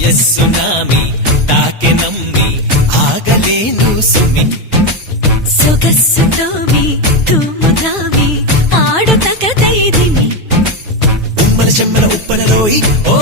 వయస్సునామి తాకె నమ్మి ఆగలేను సుమి సొగస్సుతోమి తుమ్ముదామి ఆడుతగ దైదిమి ఉమ్మల చెమ్మల ఉప్పనలోయి ఓ